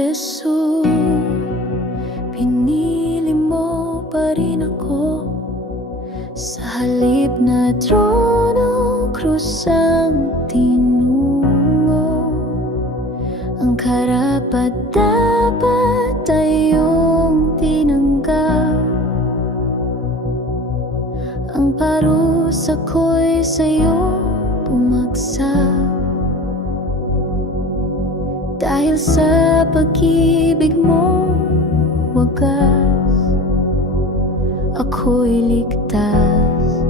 Jesus, pinili mo pa rin ako. Sa halip na trono, krus ang tinungo. Ang karapat-dapat ay iyong tinanggap. Ang parusa ko'y sa'yo bumagsak. Dahil sa pag-ibig mong wagas, ako'y ligtas,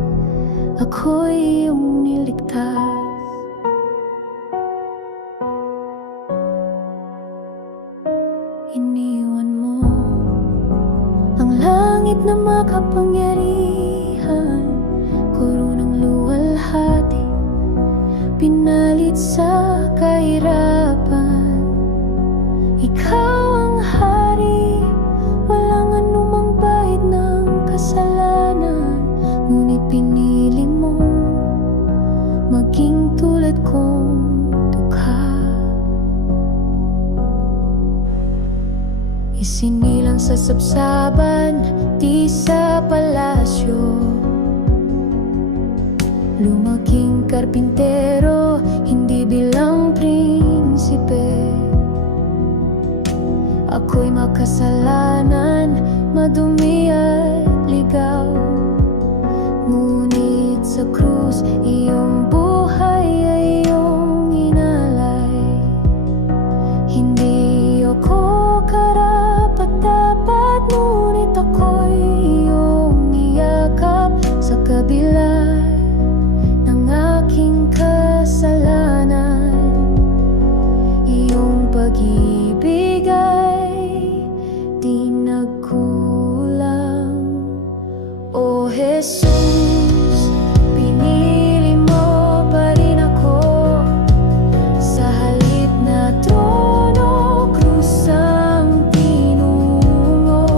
ako'y iyong niligtas. Iniwan mo ang langit na makapangyarihan, koronang luwalhati, pinalit sa kahirapan. Ikaw ang hari, walang anumang bahid ng kasalanan. Ngunit pinili mo maging tulad kong dukha. Isinilang sa sabsaban, di sa palasyo. Lumaking karpintero, hindi bilang prinsipe. Ako'y makasalanan, madumi at ligaw. Ngunit sa krus, iyong buhay ay iyong inalay. Hindi ako karapat-dapat, ngunit ako'y iyong niyakap. Sa kabila ng aking kasalanan, iyong pag-ibig di nagkulang. O Jesus, pinili mo pa rin ako. Sa halip na trono, krus ang tinungo.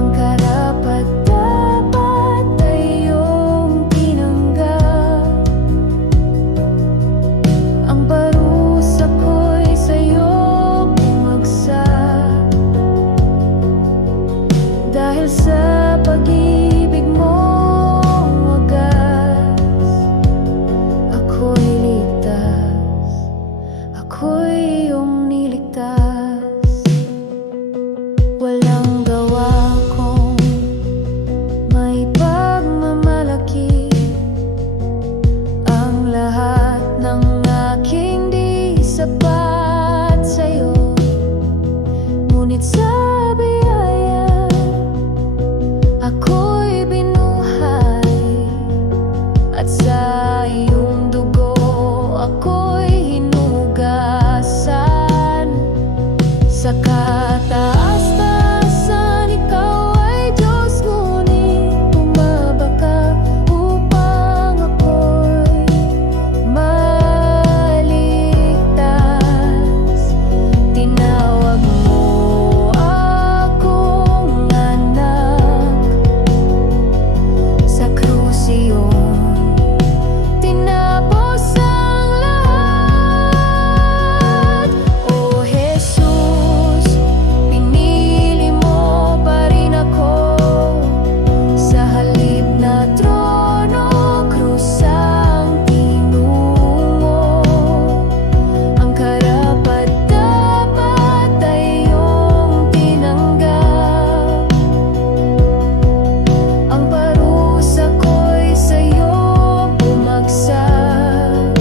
Ang karapat-dapat ay iyong tinanggap. Ang parusa ko'y sa'yo bumagsak. Dahil sa pag-ibig mo wagas, ako'y ligtas, ako'y iyong niligtas. Walang gawa kong may pagmamalaki. Ang lahat ng aking di sapat sa'yo. Ngunit sa ako'y binuhay, at sa iyong dugo ako'y hinugasan. Sa kataas-taasan, ikaw ay Diyos, ngunit bumaba ka upang ako'y maligtas. Tinawag mo akong anak. Sa krus iyong tinapos ang lahat. O Jesus, pinili mo pa rin ako. Sa halip na trono, krus ang tinungo. Ang karapat-dapat ay iyong tinanggap. Ang parusa ko'y sa'yo bumagsak.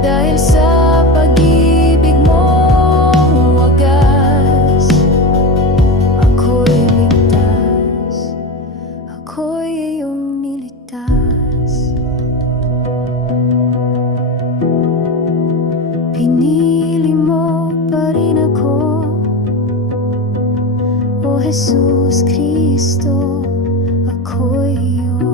Dahil sa pag-ibig mong wagas, ako'y ligtas, ako'y iyong niligtas. Pinili mo pa rin ako. O Jesus Cristo, ako'y iyong